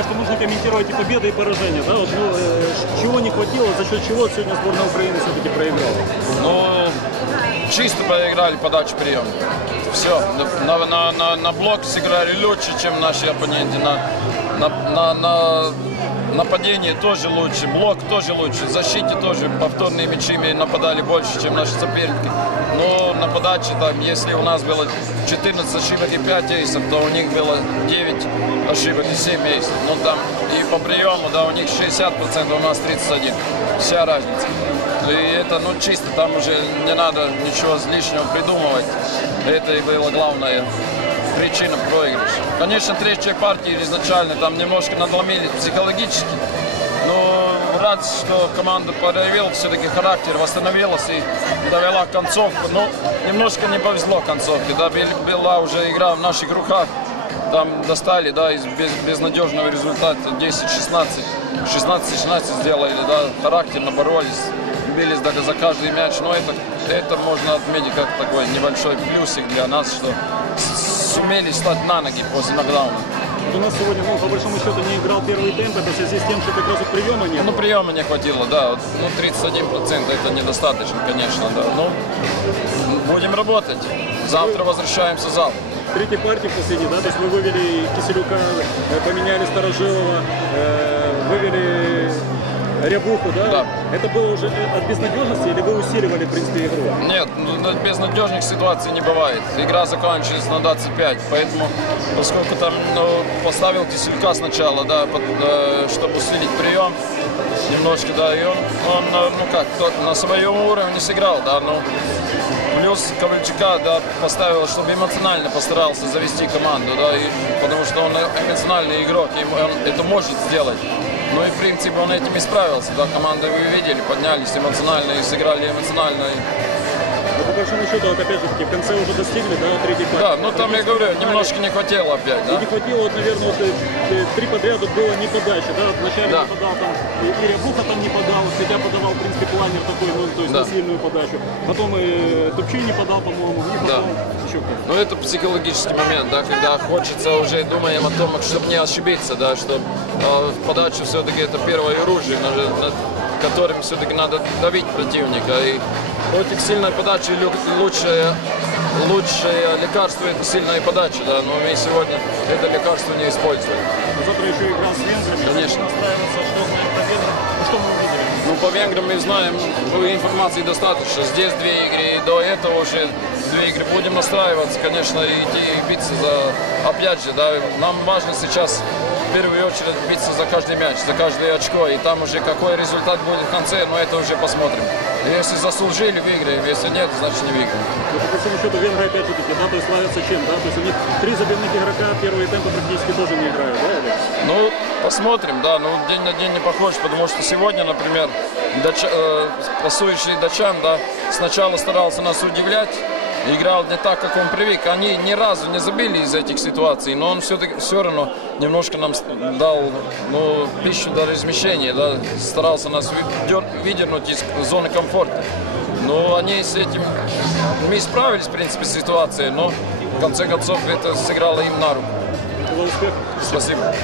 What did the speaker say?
считаю, что нужно комментировать и победы, и поражения. Да? Вот, ну, э, чего не хватило, за счет чего сегодня сборная Украины все-таки проиграла? Ну, чисто проиграли подачу прием. Все. На, на, на, на блок сыграли лучше, чем наши оппоненты. На, на, на, на нападении тоже лучше. Блок тоже лучше. В защите тоже повторные мячи мы нападали больше, чем наши соперники. Но на подаче, там, если у нас было 14 ошибок и 5 эйсов, то у них было 9 ошибок и 7 эйсов. Ну там и по приему, да, у них 60%, у нас 31. Вся разница. И это, ну, чисто, там уже не надо ничего лишнего придумывать. Это и была главная причина проигрыша. Конечно, третья партия изначально там немножко надломили психологически, но рад, что команда проявила все-таки характер, восстановилась и довела концовку. Ну, немножко не повезло концовке, да, была уже игра в наших руках. Там достали, да, из без, безнадежного результата 10-16, 16-16 сделали, да, характерно боролись, бились даже за каждый мяч. Но это, это можно отметить как такой небольшой плюсик для нас, что сумели стать на ноги после нокдауна. Вот у нас сегодня, ну, по большому счету, не играл первый темп, это в связи с тем, что как раз вот приема нет. Ну, приема не хватило, да. Ну, 31% это недостаточно, конечно, да. Ну, будем работать. Завтра возвращаемся в зал. Партии в последней, да, то есть вы вывели Киселюка, э, поменяли Старожилова, э, вывели Рябуху, да? Да. Это было уже от безнадежности или вы усиливали, в принципе, игру? Нет, ну, на- безнадежных ситуаций не бывает. Игра закончилась на 25, поэтому, поскольку там ну, поставил Киселька сначала, да, под- э, чтобы усилить прием немножко, да, и он, он э, ну как, на своем уровне сыграл, да, ну, плюс Ковальчука, да, поставил, чтобы эмоционально постарался завести команду, да, и, потому что он эмоциональный игрок, и он это может сделать. Ну и, в принципе, он этим и справился, да, команды вы видели, поднялись эмоционально и сыграли эмоционально. И- Но по большому счету, вот опять же таки, в конце уже достигли, да, третьей партии. Да, ну там я говорю, немножко не хватило опять, И да. не хватило, вот, наверное, вот, э, э, три подряда было не подачи, да? Вначале Да. не подал там, и, и Рябуха там не подал, хотя подавал, в принципе, планер такой, ну, то есть Да. на сильную подачу. Потом и Тупчин не подал, по-моему, и Да. потом еще кто-то. Ну это психологический момент, да, когда хочется уже думаем о том, чтобы не ошибиться, да, что э, подача все-таки это первое оружие, над которым все-таки надо давить противника. И против сильной подачи лучшее, лучшее лекарство это сильная подача, да, но мы сегодня это лекарство не использовали. А Завтра еще игра с венграми. Конечно. Ну, что мы увидели? Ну, по венграм мы знаем, ну, информации достаточно. Здесь две игры, и до этого уже две игры. Будем настраиваться, конечно, и идти и биться за... Опять же, да, нам важно сейчас в первую очередь биться за каждый мяч, за каждое очко. И там уже какой результат будет в конце, но это уже посмотрим. Если заслужили, выиграем. Если нет, значит не выиграем. Ну, по большому счету, венгры опять же таки, да, то есть славятся чем, да? То есть у них три забивных игрока, первые темпы практически тоже не играют, да, Олег? Ну, посмотрим, да, ну день на день не похож, потому что сегодня, например, дача, э, пасующий дачан, да, сначала старался нас удивлять, играл не так, как он привык. Они ни разу не забили из этих ситуаций, но он все-таки все равно немножко нам дал ну, пищу для размещения, да, старался нас выдер- выдернуть из зоны комфорта. Но они с этим, мы справились, в принципе, с ситуацией, но в конце концов это сыграло им на руку. Спасибо.